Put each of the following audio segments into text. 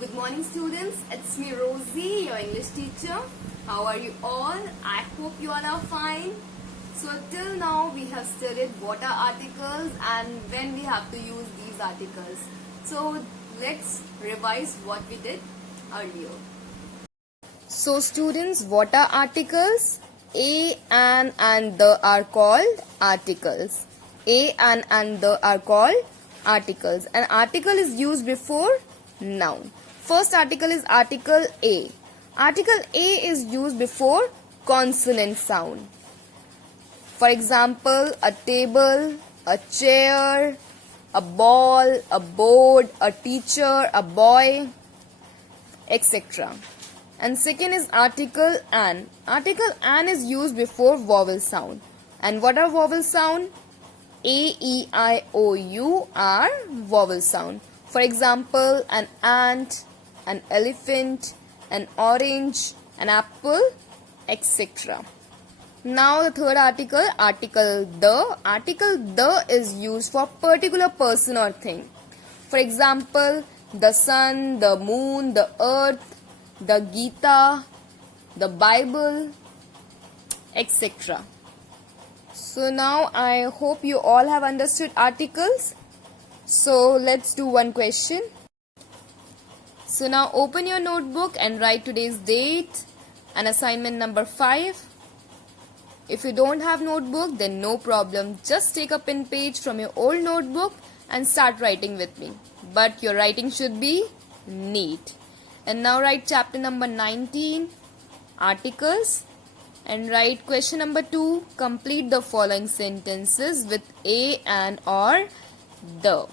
Good morning students, it's me Rosie, your English teacher. How are you all? I hope you all are fine. So till now we have studied what are articles and when we have to use these articles. So let's revise what we did earlier. So students, what are articles? A, an and the are called articles. A, an and the are called articles. An article is used before noun. First article is article A. Article A is used before consonant sound. For example, a table, a chair, a ball, a board, a teacher, a boy, etc. And second is article an. Article an is used before vowel sound. And what are vowel sound? A, E, I, O, U are vowel sound. For example, an ant, an elephant, an orange, an apple, etc. Now the third article, article the. Article the is used for particular person or thing. For example, the sun, the moon, the earth, the Gita, the Bible, etc. So now I hope you all have understood articles. So let's do one question. So now open your notebook and write today's date and assignment number 5. If you don't have notebook, then no problem. Just take a pen page from your old notebook and start writing with me. But your writing should be neat. And now write chapter number 19, articles. And write question number 2. Complete the following sentences with a, an or the.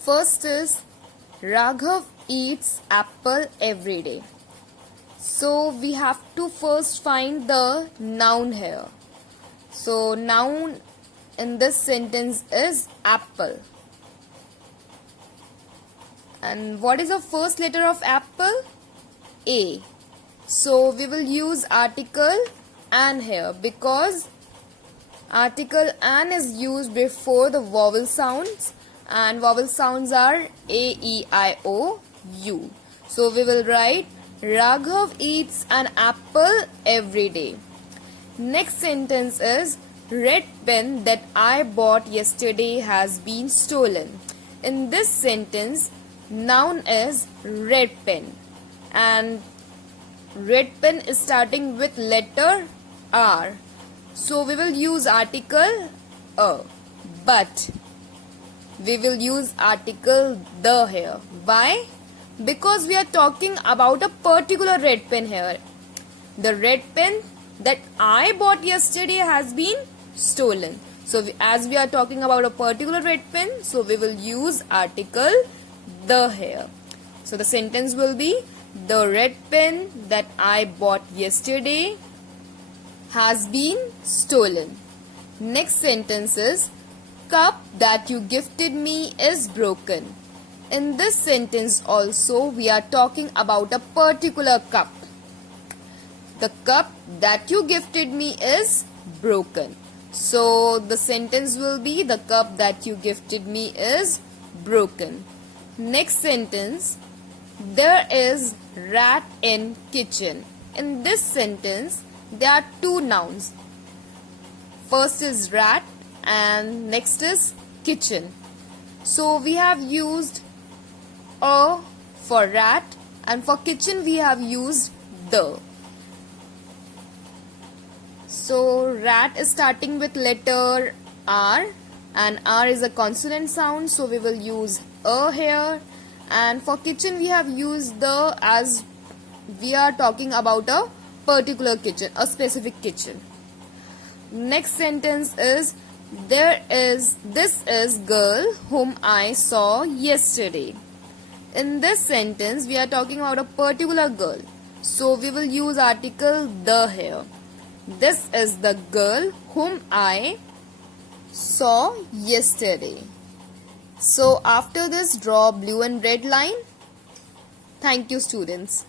First is Raghav eats apple every day. So we have to first find the noun here. So noun in this sentence is apple. And what is the first letter of apple? A. So we will use article an here because article an is used before the vowel sounds, and vowel sounds are A, E, I, O, U. So we will write Raghav eats an apple every day. Next sentence is red pen that I bought yesterday has been stolen. In this sentence, noun is red pen, and red pen is starting with letter R. So we will use article a. But we will use article the here. Why? Because we are talking about a particular red pen here. The red pen that I bought yesterday has been stolen. So as we are talking about a particular red pen, so we will use article the here. So the sentence will be the red pen that I bought yesterday has been stolen. Next sentence is cup that you gifted me is broken. In this sentence also we are talking about a particular cup. The cup that you gifted me is broken. So the sentence will be the cup that you gifted me is broken. Next sentence, there is rat in kitchen. In this sentence there are two nouns. First is rat and next is kitchen. So we have used a for rat and for kitchen we have used the. So rat is starting with letter R and R is a consonant sound, so we will use a here. And for kitchen we have used the as we are talking about a particular kitchen, a specific kitchen. Next sentence is this is girl whom I saw yesterday. In this sentence we are talking about a particular girl, so we will use article the here. This is the girl whom I saw yesterday. So after this, draw blue and red line. Thank you students.